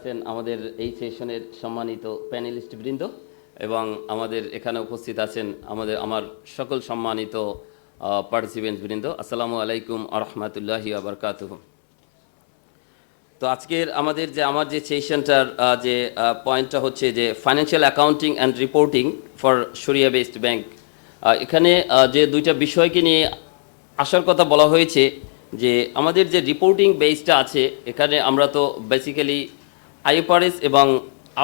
আছেন আমাদের এই সেশনের সম্মানিত প্যানেলিস্ট বৃন্দ এবং আমাদের এখানে উপস্থিত আছেন আমার সকল সম্মানিত পার্টিসিপেন্টস বৃন্দ। আসসালামু আলাইকুম আ রহমতুল্লাহি ওয়া বারাকাতুহু। তো আজকের আমার যে সেশনটার যে পয়েন্টটা হচ্ছে যে financial accounting and reporting for শরিয়া বেসড ব্যাংক। এখানে যে দুইটা বিষয়কে নিয়ে আসার কথা বলা হয়েছে যে আমাদের যে রিপোর্টিং বেসটা আছে এখানে আমরা তো বেসিক্যালি আইএফআরএস এবং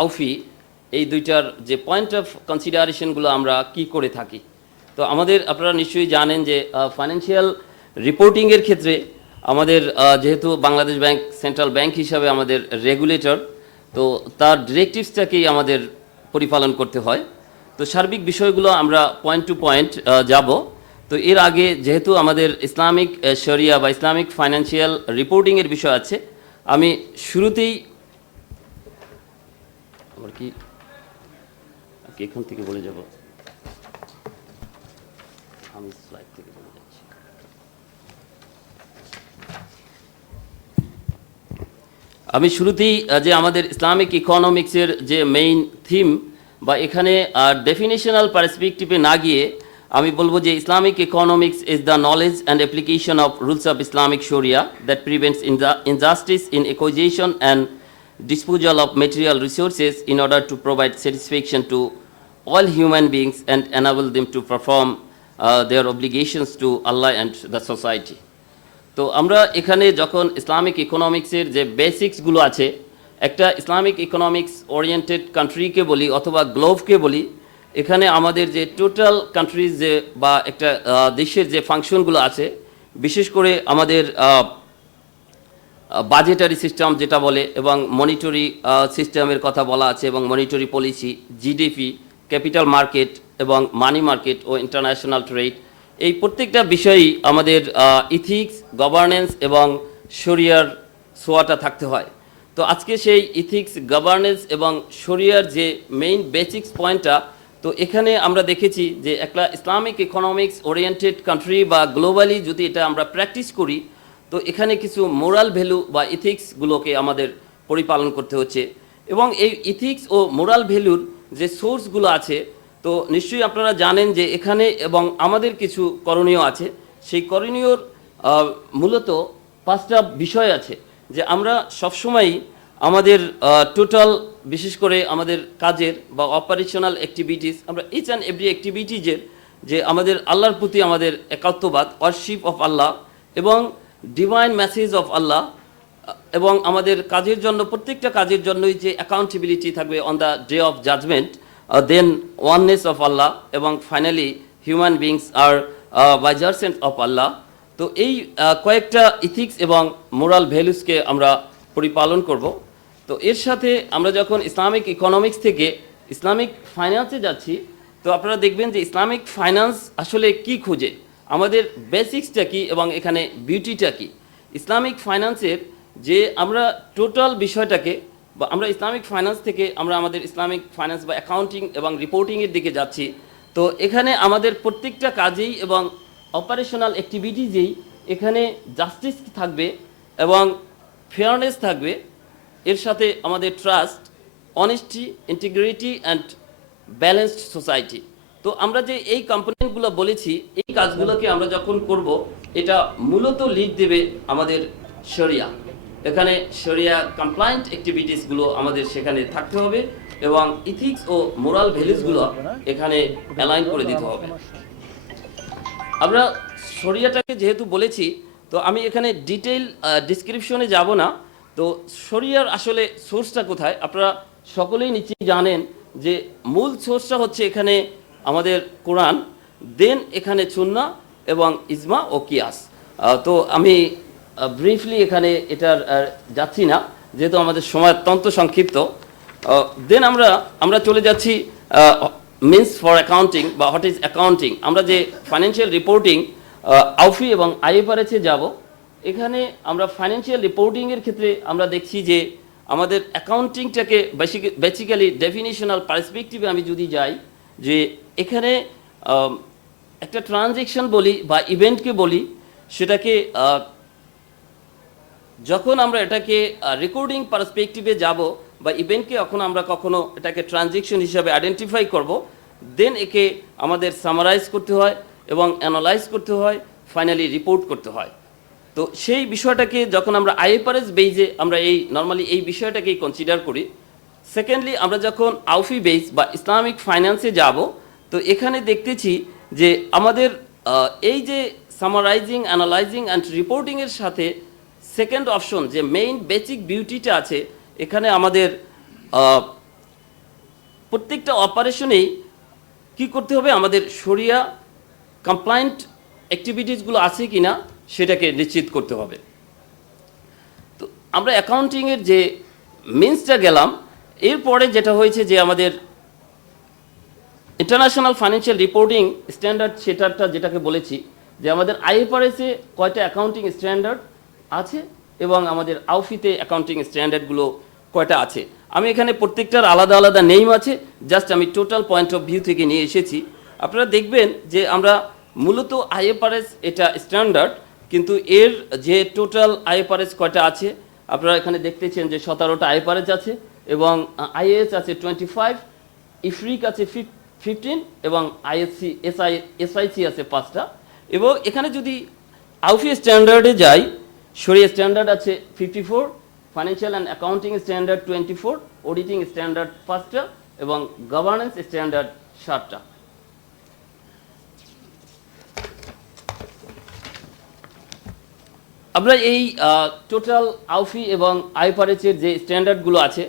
আউফি এই দুইটার যে পয়েন্ট অফ কনসিডারেশনগুলো আমরা কি করে থাকি। তো আপনারা নিশ্চয়ই জানেন যে ফাইন্যান্সিয়াল রিপোর্টিংয়ের ক্ষেত্রে আমাদের যেহেতু বাংলাদেশ ব্যাংক সেন্ট্রাল ব্যাংক হিসাবে আমাদের রেগুলেটর, তো তার ডিরেক্টিভসটাকেই আমাদের পরিপালন করতে হয়। তো সার্বিক বিষয়গুলো আমরা পয়েন্ট টু পয়েন্ট যাব। তো এর আগে যেহেতু আমাদের ইসলামিক শরিয়া বা ইসলামিক ফাইন্যান্সিয়াল রিপোর্টিংয়ের বিষয় আছে, আমি শুরুতেই এখান থেকে বলে যাব, আমি স্লাইড থেকে বলে যাচ্ছি। আমি শুরুতেই যে আমাদের ইসলামিক ইকোনমিক্সের যে মেইন থিম বা এখানে ডেফিনেশনাল পার্সপেক্টিভে না গিয়ে আমি বলবো যে Islamic economics is the knowledge and application of rules of Islamic sharia that prevents injustice in acquisition and disposal of material resources in order to provide satisfaction to all human beings and enable them to perform their obligations to Allah and the society. তো আমরা এখানে যখন Islamic ইকোনমিক্সের যে বেসিক্সগুলো আছে, একটা Islamic economics oriented কান্ট্রিকে বলি অথবা গ্লোবকে বলি, এখানে আমাদের যে টোটাল কান্ট্রিজ যে বা একটা দেশের যে ফাংশনগুলো আছে, বিশেষ করে আমাদের বাজেটারি সিস্টেম যেটা বলে এবং মনিটরি সিস্টেমের কথা বলা আছে এবং monetary policy, GDP, capital market এবং মানি মার্কেট ও ইন্টারন্যাশনাল ট্রেড, এই প্রত্যেকটা বিষয়ই আমাদের ইথিক্স, গভর্নেন্স এবং শরিয়ার ছোঁয়াটা থাকতে হয়। তো আজকে সেই ইথিক্স, গভর্নেন্স এবং শরিয়ার যে মেইন বেসিক্স পয়েন্টটা, তো এখানে আমরা দেখেছি যে একটা ইসলামিক ইকোনমিক্স ওরিয়েন্টেড কান্ট্রি বা গ্লোবালি যদি এটা আমরা প্র্যাকটিস করি, তো এখানে কিছু মোরাল ভ্যালু বা ইথিক্সগুলোকে আমাদের পরিপালন করতে হচ্ছে। এবং এই ইথিক্স ও মোরাল ভ্যালুর যে সোর্সগুলো আছে, তো নিশ্চয়ই আপনারা জানেন যে এখানে এবং আমাদের কিছু করণীয় আছে। সেই করণীয়র মূলত 5টা বিষয় আছে যে আমরা সবসময়ই আমাদের টোটাল বিশেষ করে আমাদের কাজের বা অপারেশনাল অ্যাক্টিভিটিস, আমরা ইচ অ্যান্ড এভরি অ্যাক্টিভিটিজের যে আমাদের আল্লাহর প্রতি আমাদের একাত্মবাদ, ওয়ারশিপ অফ আল্লাহ এবং ডিভাইন মেসেজ অফ আল্লাহ, এবং আমাদের কাজের জন্য প্রত্যেকটা কাজের জন্যই যে অ্যাকাউন্টেবিলিটি থাকবে on the day of judgment, then oneness of Allah, এবং finally human beings are vicegerent of Allah. তো এই কয়েকটা ইথিক্স এবং মোরাল ভ্যালুসকে আমরা পরিপালন করব। তো এর সাথে আমরা যখন ইসলামিক ইকোনমিক্স থেকে ইসলামিক ফাইন্যান্সে যাচ্ছি, তো আপনারা দেখবেন যে ইসলামিক ফাইন্যান্স আসলে কি খুঁজে, আমাদের বেসিক্সটা কি এবং এখানে বিউটিটা কি। ইসলামিক ফাইন্যান্সের যে আমরা টোটাল বিষয়টাকে বা আমরা ইসলামিক ফাইন্যান্স থেকে আমরা আমাদের ইসলামিক ফাইন্যান্স বা অ্যাকাউন্টিং এবং রিপোর্টিংয়ের দিকে যাচ্ছি। তো এখানে আমাদের প্রত্যেকটা কাজেই এবং অপারেশনাল অ্যাক্টিভিটিজেই এখানে জাস্টিস থাকবে এবং ফেয়ারনেস থাকবে, এর সাথে আমাদের trust, honesty, integrity and balanced society. তো আমরা যে এই কম্পোনেন্টগুলো বলেছি, এই কাজগুলোকে আমরা যখন করব, এটা মূলত লিড দেবে আমাদের শরিয়া। এখানে শরিয়া কমপ্লায়েন্ট অ্যাক্টিভিটিসগুলো আমাদের সেখানে থাকতে হবে এবং ইথিক্স ও মোরাল ভ্যালুসগুলো এখানে অ্যালাইন করে দিতে হবে। আমরা শরিয়াটাকে যেহেতু বলেছি, তো আমি এখানে ডিটেইল ডিসক্রিপশনে যাব না। তো শরিয়ার আসলে সোর্সটা কোথায়, আপনারা সকলেই নিশ্চয়ই জানেন যে মূল সোর্সটা হচ্ছে এখানে আমাদের কোরআন, দেন এখানে সুন্নাহ এবং ইজমা ও কিয়াস। তো আমি ব্রিফলি এখানে এটার যাচ্ছি না যেহেতু আমাদের সময় অত্যন্ত সংক্ষিপ্ত। দেন আমরা চলে যাচ্ছি মিনস ফর অ্যাকাউন্টিং বা হোয়াট ইজ অ্যাকাউন্টিং। আমরা যে ফাইন্যান্সিয়াল রিপোর্টিং আউফি এবং আইএফআরএসে যাব, এখানে আমরা ফাইন্যান্সিয়াল রিপোর্টিংয়ের ক্ষেত্রে আমরা দেখছি যে আমাদের অ্যাকাউন্টিংটাকে বেসিক্যালি ডেফিনিশনাল পার্সপেক্টিভে আমি যদি যাই, যে এখানে একটা ট্রানজ্যাকশন বলি বা ইভেন্টকে বলি, সেটাকে যখন আমরা এটাকে রেকর্ডিং পার্সপেক্টিভে যাব, বা ইভেন্টকে যখন আমরা কখনো এটাকে ট্রানজেকশন হিসাবে আইডেন্টিফাই করব, দেন একে আমাদের সামারাইজ করতে হয় এবং অ্যানালাইজ করতে হয়, ফাইনালি রিপোর্ট করতে হয়। তো সেই বিষয়টাকে যখন আমরা আইএফআরএস বেইজে আমরা নর্মালি এই বিষয়টাকেই কনসিডার করি। সেকেন্ডলি আমরা যখন আউফি বেইজ বা ইসলামিক ফাইন্যান্সে যাব, তো এখানে দেখতেছি যে আমাদের এই যে সামারাইজিং, অ্যানালাইজিং অ্যান্ড রিপোর্টিংয়ের সাথে সেকেন্ড অপশন যে মেইন বেসিক বিউটিটা আছে, এখানে আমাদের প্রত্যেকটা অপারেশনেই কি করতে হবে, আমাদের শরিয়া কমপ্লায়েন্ট অ্যাক্টিভিটিসগুলো আছে কি না সেটাকে নিশ্চিত করতে হবে। তো আমরা অ্যাকাউন্টিংয়ের যে মিনসটা গেলাম, এরপরে যেটা হয়েছে যে আমাদের ইন্টারন্যাশনাল ফাইন্যান্সিয়াল রিপোর্টিং স্ট্যান্ডার্ড সেটারটা যেটাকে বলেছি যে আমাদের আইএফআরএসে কয়টা অ্যাকাউন্টিং স্ট্যান্ডার্ড আছে এবং আমাদের আউফিতে অ্যাকাউন্টিং স্ট্যান্ডার্ডগুলো কয়টা আছে। আমি এখানে প্রত্যেকটার আলাদা আলাদা নেম আছে, জাস্ট আমি টোটাল পয়েন্ট অফ ভিউ থেকে নিয়ে এসেছি। আপনারা দেখবেন যে আমরা মূলত আইএফআরএস এটা স্ট্যান্ডার্ড, কিন্তু এর যে টোটাল আইএফআরএস কয়টা আছে আপনারা এখানে দেখতেছেন যে 17টা আইএফআরএস আছে এবং আইএএস আছে 25, ইফরিক আছে 15 এবং এসআইসি আছে 5টা। এবং এখানে যদি আউফি স্ট্যান্ডার্ডে যাই, শরিয়া স্ট্যান্ডার্ড আছে 54, financial and accounting standard 24, auditing standard 5টা এবং গভর্নেন্স স্ট্যান্ডার্ড 7টা। আমরা এই টোটাল আউফি এবং আইএফআরএসের যে স্ট্যান্ডার্ডগুলো আছে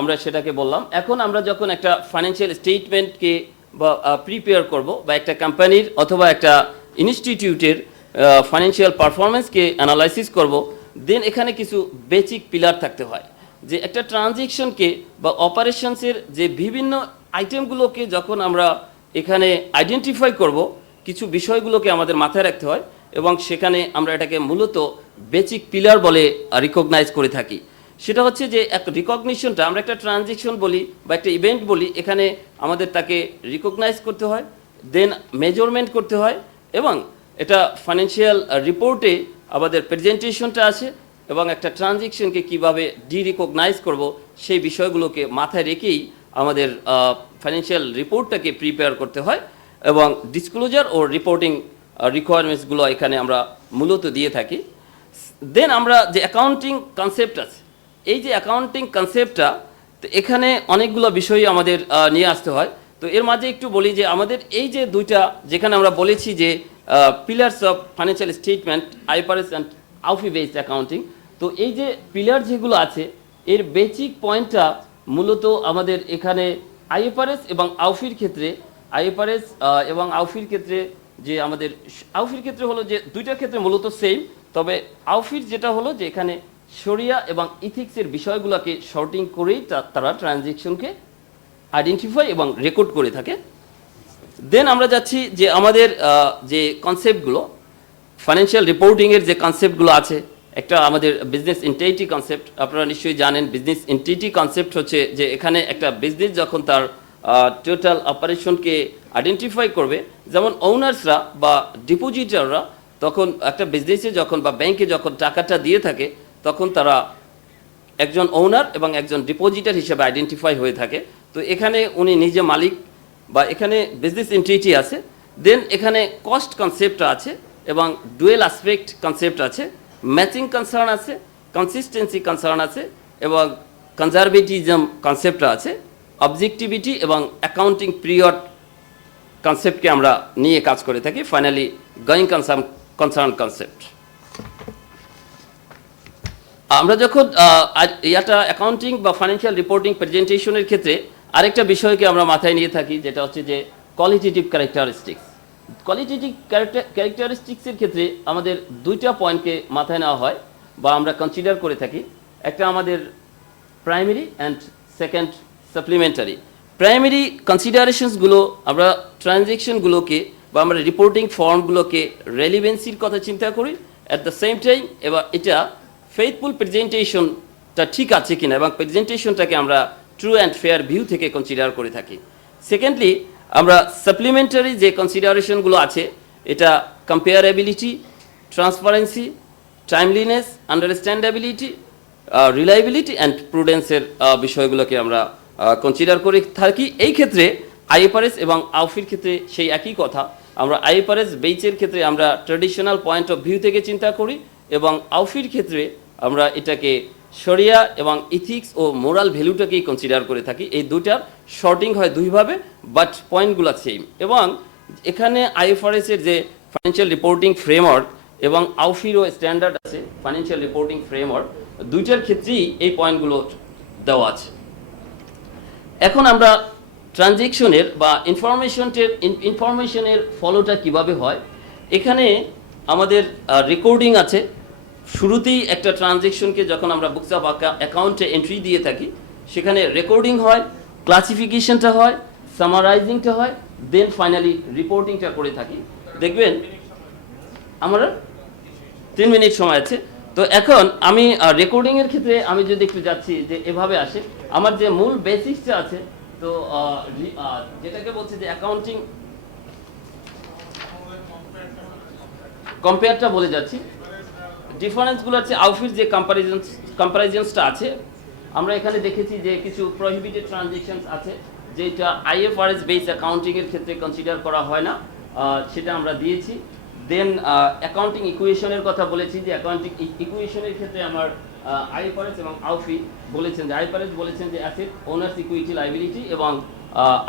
আমরা সেটাকে বললাম। এখন আমরা যখন একটা ফাইন্যান্সিয়াল স্টেটমেন্টকে বা প্রিপেয়ার করব বা একটা কোম্পানির অথবা একটা ইনস্টিটিউটের ফাইন্যান্সিয়াল পারফরমেন্সকে অ্যানালাইসিস করব, দেন এখানে কিছু বেসিক পিলার থাকতে হয় যে একটা ট্রানজেকশনকে বা অপারেশনসের যে বিভিন্ন আইটেমগুলোকে যখন আমরা এখানে আইডেন্টিফাই করব, কিছু বিষয়গুলোকে আমাদের মাথায় রাখতে হয় এবং সেখানে আমরা এটাকে মূলত বেসিক পিলার বলে রিকগনাইজ করে থাকি। সেটা হচ্ছে যে এক রিকগনিশনটা, আমরা একটা ট্রানজেকশন বলি বা একটা ইভেন্ট বলি, এখানে আমাদের তাকে রিকগনাইজ করতে হয়, দেন মেজারমেন্ট করতে হয় এবং এটা ফাইন্যান্সিয়াল রিপোর্টে আমাদের প্রেজেন্টেশনটা আছে এবং একটা ট্রানজেকশনকে কীভাবে রিকগনাইজ করব সেই বিষয়গুলোকে মাথায় রেখেই আমাদের ফাইন্যান্সিয়াল রিপোর্টটাকে প্রিপেয়ার করতে হয় এবং ডিসক্লোজার ও রিপোর্টিং রিকোয়ারমেন্টসগুলো এখানে আমরা মূলত দিয়ে থাকি। দেন আমরা যে অ্যাকাউন্টিং কনসেপ্ট আছে, এই যে অ্যাকাউন্টিং কনসেপ্টটা, তো এখানে অনেকগুলো বিষয় আমাদের নিয়ে আসতে হয়। তো এর মাঝে একটু বলি যে আমাদের এই যে দুইটা যেখানে আমরা বলেছি যে pillars of financial statement, IFRS and আউফি based accounting, তো এই যে পিলার যেগুলো আছে এর বেসিক পয়েন্টটা মূলত আমাদের এখানে আইএফআরএস এবং আউফির ক্ষেত্রে, আইএফআরএস এবং আউফির ক্ষেত্রে যে আমাদের আউফির ক্ষেত্রে হলো যে দুইটার ক্ষেত্রে মূলত সেম, তবে আউফির যেটা হলো যে এখানে শরিয়া এবং ইথিক্সের বিষয়গুলোকে শর্টিং করেই তারা ট্রানজেকশনকে আইডেন্টিফাই এবং রেকর্ড করে থাকে। দেন আমরা যাচ্ছি যে আমাদের যে কনসেপ্টগুলো ফাইন্যান্সিয়াল রিপোর্টিংয়ের যে কনসেপ্টগুলো আছে, একটা আমাদের বিজনেস এন্টিটি কনসেপ্ট, আপনারা নিশ্চয়ই জানেন বিজনেস এন্টিটি কনসেপ্ট হচ্ছে যে এখানে একটা বিজনেস যখন তার টোটাল অপারেশনকে আইডেন্টিফাই করবে, যেমন ওনার্সরা বা ডিপোজিটাররা তখন একটা বিজনেসে যখন বা ব্যাংকে যখন টাকাটা দিয়ে থাকে তখন তারা একজন ওনার এবং একজন ডিপোজিটার হিসেবে আইডেন্টিফাই হয়ে থাকে। তো এখানে উনি নিজে মালিক বা এখানে বিজনেস এন্টিটি আছে, দেন এখানে কস্ট কনসেপ্ট আছে এবং ডুয়েল অ্যাসপেক্ট কনসেপ্ট আছে, ম্যাচিং কনসার্ন আছে, কনসিস্টেন্সি কনসার্ন আছে এবং কনজারভেটিজম কনসেপ্ট আছে, অবজেক্টিভিটি এবং অ্যাকাউন্টিং পিরিয়ড কনসেপ্টকে আমরা নিয়ে কাজ করে থাকি। Finally going concern concept. আমরা যখন ইয়াটা অ্যাকাউন্টিং বা ফাইন্যান্সিয়াল রিপোর্টিং প্রেজেন্টেশনের ক্ষেত্রে আরেকটা বিষয়কে আমরা মাথায় নিয়ে থাকি, যেটা হচ্ছে যে কোয়ালিটেটিভ ক্যারেক্টারিস্টিক্স। কোয়ালিটেটিভ ক্যারেক্টারিস্টিক্সের ক্ষেত্রে আমাদের দুইটা পয়েন্টকে মাথায় নেওয়া হয় বা আমরা কনসিডার করে থাকি। একটা আমাদের primary and second supplementary. Primary কনসিডারেশনসগুলো আমরা ট্রানজেকশনগুলোকে বা আমরা রিপোর্টিং ফর্মগুলোকে রেলিভেন্সির কথা চিন্তা করি, অ্যাট দ্য সেম টাইম এবার এটা ফেইথফুল প্রেজেন্টেশনটা ঠিক আছে কিনা এবং প্রেজেন্টেশনটাকে আমরা ট্রু অ্যান্ড ফেয়ার ভিউ থেকে কনসিডার করে থাকি। সেকেন্ডলি আমরা সাপ্লিমেন্টারি যে কনসিডারেশনগুলো আছে, এটা কম্পেয়ারেবিলিটি, ট্রান্সপারেন্সি, টাইমলিনেস, আন্ডারস্ট্যান্ডেবিলিটি রিলায়েবিলিটি অ্যান্ড প্রুডেন্সের বিষয়গুলোকে আমরা কনসিডার করে থাকি। এই ক্ষেত্রে আইএফআরএস এবং আউফির ক্ষেত্রে সেই একই কথা। আমরা আইএফআরএস বেইচের ক্ষেত্রে আমরা ট্র্যাডিশনাল পয়েন্ট অফ ভিউ থেকে চিন্তা করি, এবং আউফির ক্ষেত্রে আমরা এটাকে শরিয়া এবং ইথিক্স ও মোরাল ভ্যালুটাকেই কনসিডার করে থাকি। এই দুটার শর্টিং হয় দুইভাবে, বাট পয়েন্টগুলো সেম। এবং এখানে আইএফআরএস এর যে ফাইন্যান্সিয়াল রিপোর্টিং ফ্রেমওয়ার্ক এবং আউফিরও স্ট্যান্ডার্ড আছে ফাইন্যান্সিয়াল রিপোর্টিং ফ্রেমওয়ার্ক, দুইটার ক্ষেত্রেই এই পয়েন্টগুলো দেওয়া আছে। এখন আমরা ট্রানজ্যাকশনের বা ইনফরমেশনের ফলোটা কিভাবে হয়, এখানে আমাদের রেকর্ডিং আছে। শুরুতেই একটা ট্রানজ্যাকশনকে যখন আমরা বুকস অফ অ্যাকাউন্টে এন্ট্রি দিয়ে থাকি, সেখানে রেকর্ডিং হয়, ক্লাসিফিকেশনটা হয়, সামারাইজিংটা হয়, দেন ফাইনালি রিপোর্টিংটা করে থাকি। দেখবেন আমরা 3 মিনিট সময় আছে। তো এখন আমি রেকর্ডিংয়ের ক্ষেত্রে আমি যদি একটু যাচ্ছি যে এভাবে আসে, আমার যে মূল বেসিক্সটা আছে, তো যেটাকে বলছে যে অ্যাকাউন্টিং কম্পেয়ারটা বলে যাচ্ছি। ডিফারেন্সগুলো হচ্ছে আউফির যে কম্পারিজনসটা আছে, আমরা এখানে দেখেছি যে কিছু প্রহিবিটেড ট্রানজ্যাকশনস আছে যেটা আইএফআরএস বেস অ্যাকাউন্টিংয়ের ক্ষেত্রে কনসিডার করা হয় না, সেটা আমরা দিয়েছি। দেন অ্যাকাউন্টিং ইকুয়েশনের কথা বলেছি, যে অ্যাকাউন্টিং ইকুয়েশনের ক্ষেত্রে আমার আইএফআরএস এবং আউফি বলেছেন যে আইএফআরএস বলেছেন যে অ্যাসেট, ওনার্স, ইকুইটি, লাইবিলিটি, এবং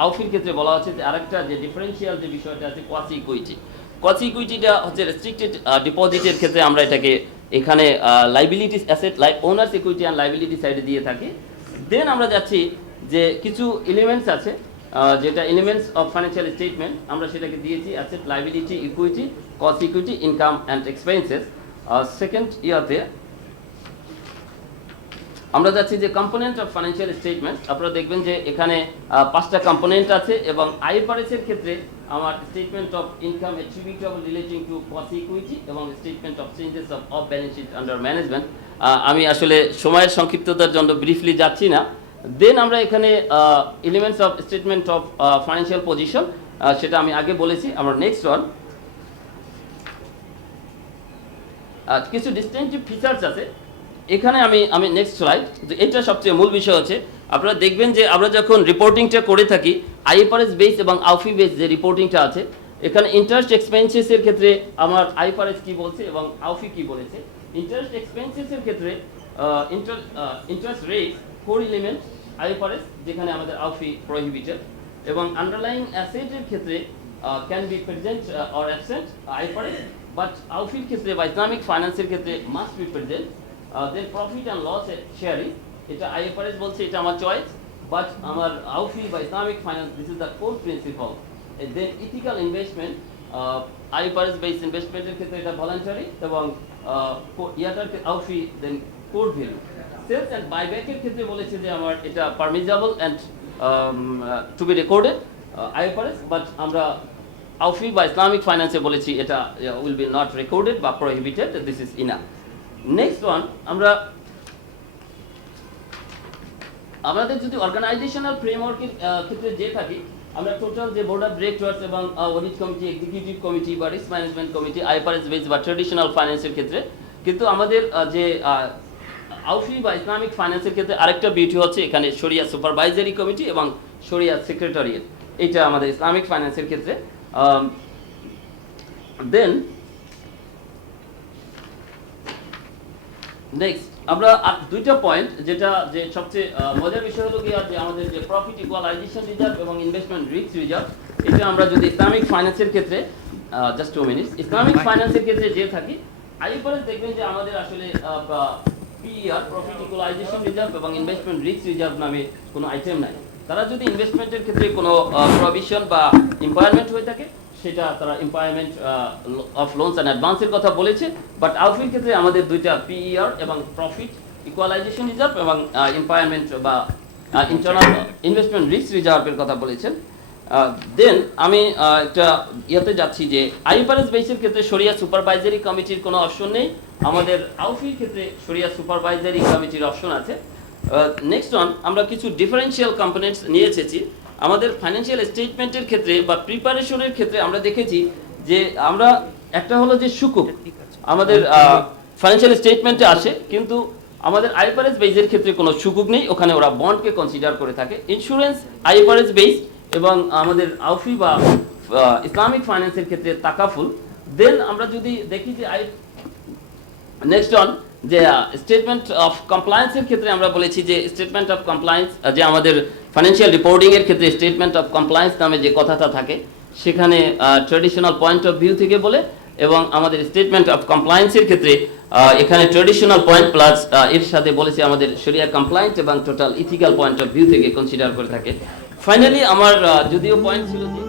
আউফির ক্ষেত্রে বলা হচ্ছে যে আরেকটা যে ডিফারেন্সিয়াল যে বিষয়টা আছে কোয়াসি ইকুইটি। কোয়াসি ইকুইটিটা হচ্ছে রেস্ট্রিক্টেড ডিপোজিটের ক্ষেত্রে আমরা এটাকে এখানে liabilities, asset, owners, equity and liability সাইডে দিয়ে থাকি। দেন আমরা যাচ্ছি যে কিছু এলিমেন্টস আছে, যেটা এলিমেন্টস অফ ফাইন্যান্সিয়াল স্টেটমেন্ট, আমরা সেটাকে দিয়েছি asset, liability, equity, cost, equity, income and expenses. Second ইয়াতে আমরা যাচ্ছি যে কম্পোনেন্ট অফ ফাইন্যান্সিয়াল স্টেটমেন্ট। আপনারা দেখবেন যে এখানে 5টা কম্পোনেন্ট আছে, এবং আইএফআরএস এর ক্ষেত্রে আমার statement of income attributable relating to cost, equity, এবং statement of changes of balance sheet under management. আমি আসলে সময়ের সংক্ষিপ্ততার জন্য ব্রিফলি যাচ্ছি না। দেন আমরা এখানে elements of statement of financial position, সেটা আমি আগে বলেছি। আমরা নেক্সট ওয়ান, কিছু ডিস্টিংটিভ ফিচার্স আছে এখানে। আমি নেক্সট স্লাইড, যে এটা সবচেয়ে মূল বিষয় হচ্ছে, আপনারা দেখবেন যে আমরা যখন রিপোর্টিংটা করে থাকি আইএফআরএস বেস এবং আউফি বেস যে রিপোর্টিংটা আছে, এখানে ইন্টারেস্ট এক্সপেন্সেসের ক্ষেত্রে আমার আইএফআরএস কি বলছে এবং আউফি কি বলেছে। ইন্টারেস্ট এক্সপেন্সেসের ক্ষেত্রে ইন্টারেস্ট রেট 4 এলিমেন্ট আইএফআরএস, যেখানে আমাদের আউফি প্রহিবিটেড, এবং আন্ডারলাইং অ্যাসেটের ক্ষেত্রে can be present or absent IFRS, but আউফির ক্ষেত্রে বা ইসলামিক ফাইন্যান্সের ক্ষেত্রে must be present. Then profit and loss sharing, এটা আইএফআরএস বলছে এটা আমার চয়েস, বাট আমার আউফি বা Islamic finance this is the core principle. Then ethical investment, IFRS base ইনভেস্টমেন্টের ক্ষেত্রে এটা ভলান্টারি, এবং ইয়াটার AAOIFI then core value. Sales and বাইব্যাকের ক্ষেত্রে বলেছে যে আমার এটা permissible and to be recorded IFRS, but আমরা আউফি বা ইসলামিক ফাইন্যান্সে বলেছি এটা উইল বি নট রেকর্ডেড বা prohibited, this is enough. Next one, আমাদের যদি অর্গানাইজেশনাল ফ্রেমওয়ার্কের ক্ষেত্রে যে থাকি, আমরা টোটাল যে বোর্ড অফ ডিরেক্টরস এবং অডিট কমিটি, এক্সিকিউটিভ কমিটি বা risk management committee IFRS base বা ট্র্যাডিশনাল ফাইন্যান্সের ক্ষেত্রে, কিন্তু আমাদের যে আউফি বা ইসলামিক ফাইন্যান্সের ক্ষেত্রে আরেকটা বিউটি হচ্ছে এখানে শরিয়া সুপারভাইজারি কমিটি এবং শরিয়া সেক্রেটারিয়েট, এটা আমাদের ইসলামিক ফাইন্যান্সের ক্ষেত্রে। দেন নেক্সট আমরা দুইটা পয়েন্ট, যেটা যে সবচেয়ে মজার বিষয় হলো কি, যে আমাদের যে প্রফিট ইকুয়ালাইজেশন রিজার্ভ এবং ইনভেস্টমেন্ট রিস্ক রিজার্ভ, এটা আমরা যদি ইসলামিক ফাইন্যান্সের ক্ষেত্রে জাস্ট 2 মিনিট, ইসলামিক ফাইন্যান্সের ক্ষেত্রে যে থাকি, আইএফআরএস দেখবেন যে আমাদের আসলে পিইআর, প্রফিট ইকুয়ালাইজেশন রিজার্ভ এবং ইনভেস্টমেন্ট রিস্ক রিজার্ভ নামে কোনো আইটেম নাই। তারা যদি ইনভেস্টমেন্টের ক্ষেত্রে কোনো প্রভিশন বা ইম্পায়ারমেন্ট হয়ে থাকে, সেটা তারা ইম্পায়ারমেন্ট অফ লোনস অ্যান্ড অ্যাডভান্সের কথা বলেছে, বাট আউফির ক্ষেত্রে আমাদের দুইটা পিইআর এবং প্রফিট ইকুয়ালাইজেশন রিজার্ভ এবং ইম্পায়ারমেন্ট বা ইন্টারনাল ইনভেস্টমেন্ট রিস্ক রিজার্ভের কথা বলেছেন। দেন আমি একটা ইয়াতে যাচ্ছি যে আইএফআরএস বেসের ক্ষেত্রে শরিয়া সুপারভাইজারি কমিটির কোনো অপশন নেই, আমাদের আউফির ক্ষেত্রে শরিয়া সুপারভাইজারি কমিটির অপশন আছে। নেক্সট ওয়ান, আমরা কিছু ডিফারেন্সিয়াল কম্পোনেন্টস নিয়ে এসেছি। আমাদের ফাইন্যান্সিয়াল স্টেটমেন্টের ক্ষেত্রে বা প্রিপারেশনের ক্ষেত্রে আমরা দেখেছি যে আমরা একটা হলো যে সুকুক আমাদের ফাইন্যান্সিয়াল স্টেটমেন্টে আসে, কিন্তু আমাদের আইএফআরএস বেসের ক্ষেত্রে কোনো সুযোগ নেই, ওখানে ওরা বন্ডকে কনসিডার করে থাকে। ইন্স্যুরেন্স আইএফআরএস বেস এবং আমাদের আউফি বা ইসলামিক ফাইন্যান্সের ক্ষেত্রে তাকাফুল। দেন আমরা যদি দেখি যে নেক্সট অন যে স্টেটমেন্ট অফ কমপ্লায়েন্সের ক্ষেত্রে আমরা বলেছি যে স্টেটমেন্ট অফ কমপ্লায়েন্স, যে আমাদের ফাইন্যান্সিয়াল রিপোর্টিং এর ক্ষেত্রে স্টেটমেন্ট অফ কমপ্লায়েন্স নামে যে কথাটা থাকে সেখানে ট্র্যাডিশনাল পয়েন্ট অফ ভিউ থেকে বলে, এবং আমাদের স্টেটমেন্ট অফ কমপ্লায়েন্সের ক্ষেত্রে এখানে ট্র্যাডিশনাল পয়েন্ট প্লাস এর সাথে বলেছে আমাদের শরিয়া কমপ্লায়েন্স এবং total ethical point of view থেকে কনসিডার করে থাকে। ফাইনালি আমার যদিও পয়েন্ট ছিল যে